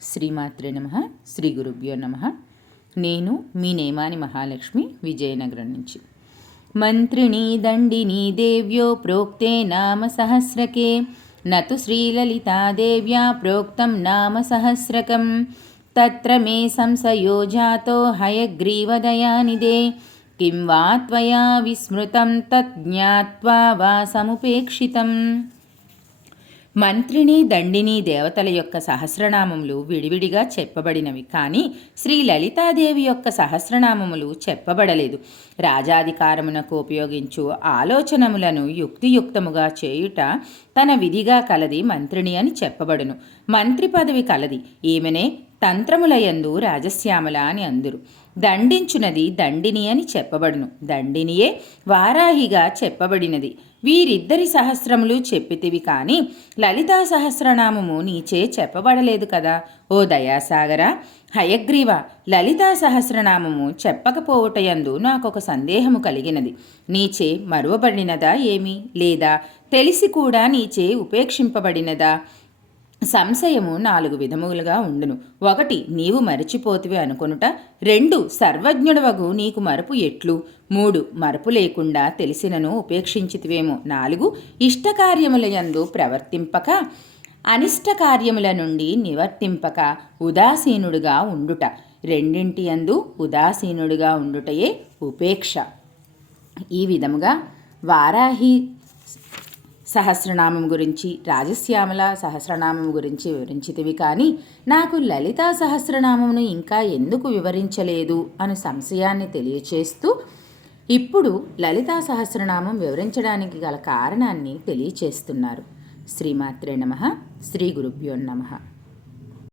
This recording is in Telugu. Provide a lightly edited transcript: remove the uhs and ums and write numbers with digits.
శ్రీమాత్రే నమః. శ్రీ గురుభ్యో నమః. నేను మీ నేమాని మహాలక్ష్మి, విజయనగరం నుంచి. మంత్రిణీ దండినీ దేవ్యో ప్రోక్తే నామ సహస్రకే నతు శ్రీలలితాదేవ్యా ప్రోక్తం నామ సహస్రకం. తత్ర మే సంశయో జాతో హయగ్రీవదయానిదే కిం వా త్వయా విస్మృతం తత్ జ్ఞాత్వా వా సముపేక్షితం. మంత్రిని దండిని దేవతల యొక్క సహస్రనామములు విడివిడిగా చెప్పబడినవి, కానీ శ్రీ లలితాదేవి యొక్క సహస్రనామములు చెప్పబడలేదు. రాజాధికారమునకు ఉపయోగించు ఆలోచనములను యుక్తియుక్తముగా చేయుట తన విధిగా కలది మంత్రిని అని చెప్పబడును. మంత్రి పదవి కలది. ఈమెనే తంత్రములయందు రాజశ్యామల అని అందురు. దండించునది దండిని అని చెప్పబడును. దండినియే వారాహిగా చెప్పబడినది. వీరిద్దరి సహస్రములు చెప్పితివి, కానీ లలితా సహస్రనామము నీచే చెప్పబడలేదు కదా. ఓ దయాసాగర, హయగ్రీవ, లలితా సహస్రనామము చెప్పకపోవటయందు నాకొక సందేహము కలిగినది. నీచే మరువబడినదా ఏమి, లేదా తెలిసి కూడా నీచే ఉపేక్షింపబడినదా? సంశయము 4 విధములుగా ఉండును. 1 నీవు మరిచిపోతివి అనుకొనుట. 2 సర్వజ్ఞుడవగు నీకు మరపు ఎట్లు. 3 మరపు లేకుండా తెలిసినను ఉపేక్షించితివేమో. 4 ఇష్టకార్యములయందు ప్రవర్తింపక అనిష్టకార్యముల నుండి నివర్తింపక ఉదాసీనుడుగా ఉండుట. రెండింటియందు ఉదాసీనుడుగా ఉండుటయే ఉపేక్ష. ఈ విధముగా వారాహి సహస్రనామం గురించి, రాజశ్యామల సహస్రనామం గురించి వివరించితివి, కానీ నాకు లలితా సహస్రనామమును ఇంకా ఎందుకు వివరించలేదు అని సంశయాన్ని తెలియచేస్తూ ఇప్పుడు లలితా సహస్రనామం వివరించడానికి గల కారణాన్ని తెలియచేస్తున్నారు. శ్రీమాత్రే నమః. శ్రీ గురుభ్యో నమః.